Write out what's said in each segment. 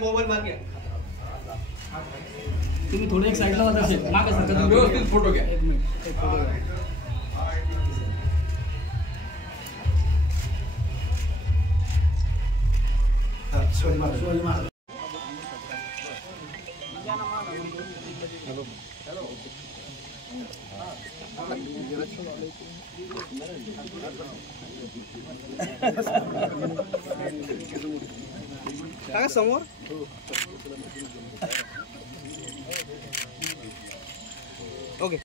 Mobile मागे तुम्ही थोडे एक साईडला जात असेल मागे सरका व्यवस्थित फोटो घ्या. एक मिनिट एक फोटो घ्या. शिवाजी महाराज काय समोर ओके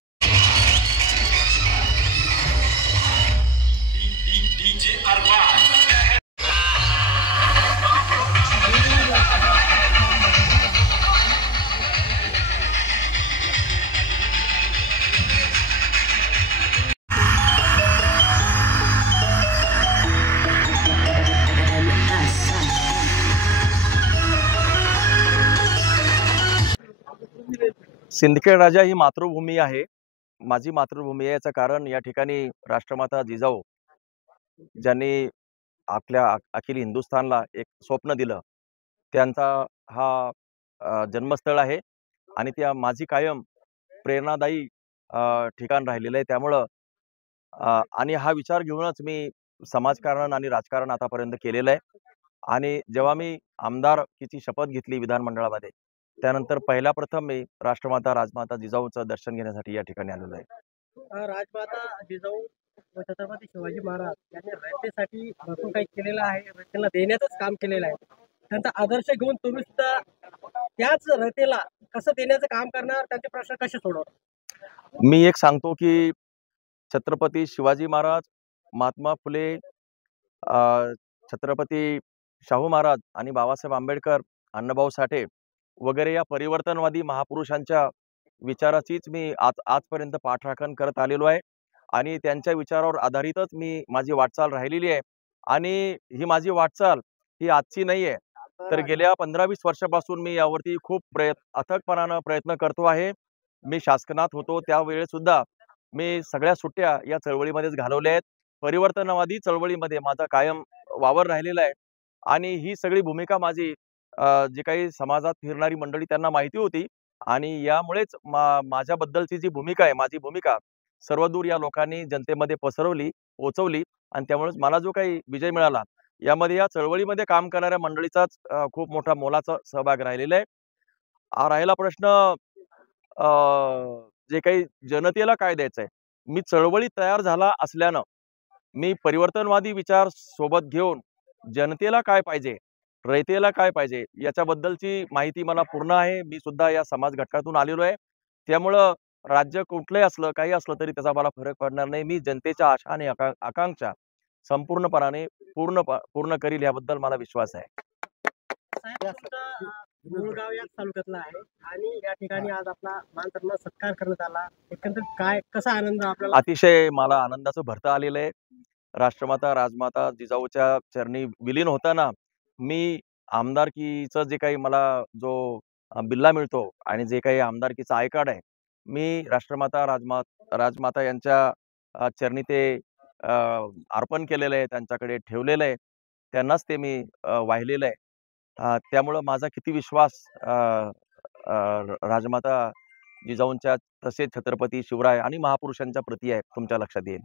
डीजे अरबाज सिंदखेड राजा ही मातृभूमी आहे, माझी मातृभूमी आहे. याचं कारण या ठिकाणी राष्ट्रमाता जिजाऊ ज्यांनी आपल्या अखिल हिंदुस्थानला एक स्वप्न दिलं, त्यांचा हा जन्मस्थळ आहे आणि त्या माझी कायम प्रेरणादायी ठिकाण राहिलेलं आहे. त्यामुळं आणि हा विचार घेऊनच मी समाजकारण आणि राजकारण आतापर्यंत केलेलं आहे. आणि जेव्हा मी आमदारकीची शपथ घेतली विधानमंडळामध्ये, त्यानंतर पहिला प्रथम मी राष्ट्रमाता राजमाता जिजाऊचं दर्शन घेण्यासाठी या ठिकाणी आलेलो आहे. राजमाता जिजाऊ व छत्रपती शिवाजी महाराज यांनी रयतेसाठी भरपूर काही केलेलं आहे, रयतेला देण्याचंच काम केलेलं आहे. त्यांचा आदर्श घेऊन तुम्ही सुद्धा त्याच रयतेला कसं देण्याचं काम करणार, त्यांचे प्रश्न कसे सोडवणार? मी एक सांगतो की छत्रपती शिवाजी महाराज, महात्मा फुले, छत्रपती शाहू महाराज आणि बाबासाहेब आंबेडकर, अण्णाभाऊ साठे वगैरे या परिवर्तनवादी महापुरुषांच्या विचाराचीच मी आजपर्यंत पाठराखण करत आलेलो आहे आणि त्यांच्या विचारावर आधारितच मी माझी वाटचाल राहिलेली आहे. आणि ही माझी वाटचाल ही आजची नाही आहे, तर गेल्या 15-20 वर्षापासून मी यावरती खूप अथकपणानं प्रयत्न करतो आहे. मी शासनात होतो त्यावेळेस सुद्धा मी सगळ्या सुट्ट्या या चळवळीमध्येच घालवल्या आहेत. परिवर्तनवादी चळवळीमध्ये माझा कायम वावर राहिलेला आहे आणि ही सगळी भूमिका माझी जी काही समाजात फिरणारी मंडळी त्यांना माहिती होती आणि यामुळेच माझ्याबद्दलची जी भूमिका आहे, माझी भूमिका सर्वदूर या लोकांनी जनतेमध्ये पसरवली, पोचवली आणि त्यामुळेच मला जो काही विजय मिळाला, यामध्ये या चळवळीमध्ये काम करणाऱ्या मंडळीचाच खूप मोठा मोलाचा सहभाग राहिलेला आहे. राहिला प्रश्न जे काही जनतेला काय द्यायचं आहे, मी चळवळी तयार झाला असल्यानं मी परिवर्तनवादी विचार सोबत घेऊन जनतेला काय पाहिजे, रयतेला काय पाहिजे याच्याबद्दलची माहिती मला पूर्ण आहे. मी सुद्धा या समाज घटकातून आलेलो आहे. त्यामुळं राज्य कुठलंही असलं, काही असलं तरी त्याचा मला फरक पडणार नाही. मी जनतेच्या आशा आणि आकांक्षा संपूर्णपणाने पूर्ण करील याबद्दल मला विश्वास आहे. मुळगाव या तालुक्यातला आहे आणि या ठिकाणी आज आपला मानसन्मान सत्कार करण्यात आला. एकंदरीत काय कसा आनंद आपल्याला? अतिशय मला आनंदाचं भरतं आलेलं आहे. राष्ट्रमाता राजमाता जिजाऊच्या चरणी विलीन होताना मी आमदारकीचं जे काही मला जो बिल्ला मिळतो आणि जे काही आमदारकीचा आय कार्ड आहे, मी राष्ट्रमाता राजमाता यांच्या चरणी ते अर्पण केलेलं आहे, त्यांच्याकडे ठेवलेलं आहे. त्यांनाच ते मी वाहिलेलं आहे. त्यामुळं माझा किती विश्वास राजमाता जिजाऊंच्या तसेच छत्रपती शिवराय आणि महापुरुषांच्या प्रती आहे तुमच्या लक्षात येईल.